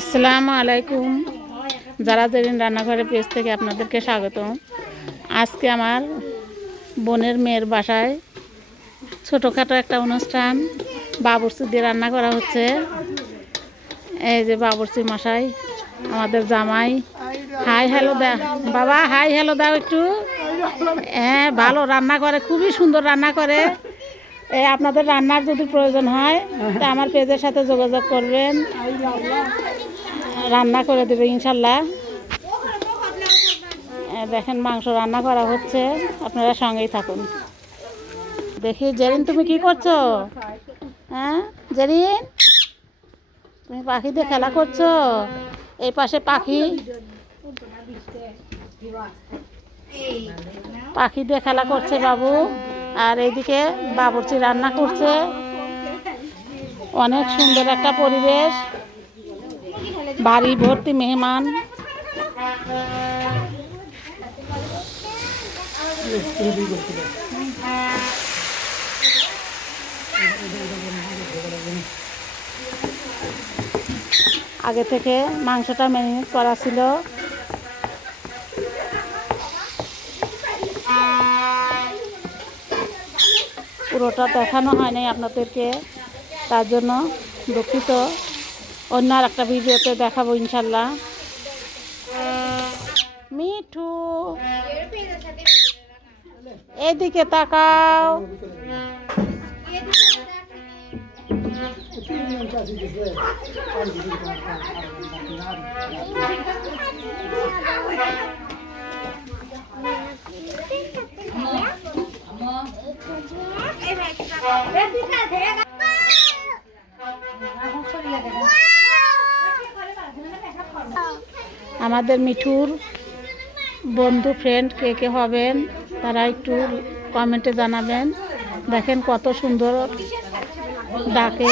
আসসালামু আলাইকুম। যারা জেরিন রান্নাঘরের পেজ থেকে আপনাদেরকে স্বাগত। আজকে আমার বোনের মেয়ের বাসায় ছোটোখাটো একটা অনুষ্ঠান, বাবুর্চি দিয়ে রান্না করা হচ্ছে। এই যে বাবুর্চি মশাই, আমাদের জামাই। হাই হ্যালো দা বাবা, হাই হ্যালো দাও একটু। হ্যাঁ, ভালো রান্না করে, খুবই সুন্দর রান্না করে। আপনাদের রান্নার যদি প্রয়োজন হয় তা আমার পেজের সাথে যোগাযোগ করবেন, রান্না করে দেবে ইনশাল্লাহ। দেখেন মাংস রান্না করা হচ্ছে, আপনারা সঙ্গেই থাকুন। দেখি জেরিন, তুমি কি করছো? হ্যাঁ জেরিন, তুমি পাখি দিয়ে খেলা করছো? এই পাশে পাখি পাখি দিয়ে খেলা করছে বাবু, আর এইদিকে বাবুর্চি রান্না করছে। অনেক সুন্দর একটা পরিবেশ, বাড়ি ভর্তি মেহমান। আগে থেকে মাংসটা ম্যারিনেট করা ছিল। পুরোটা দেখানো হয় নাই আপনাদেরকে, তার জন্য দুঃখিত। অন্য আর একটা ভিডিওতে দেখাবো ইনশাল্লাহ। মিঠু, এদিকে তাকাও। আমাদের মিঠুর বন্ধু ফ্রেন্ড কে কে হবেন তারা একটু কমেন্টে জানাবেন। দেখেন কত সুন্দর ডাকে।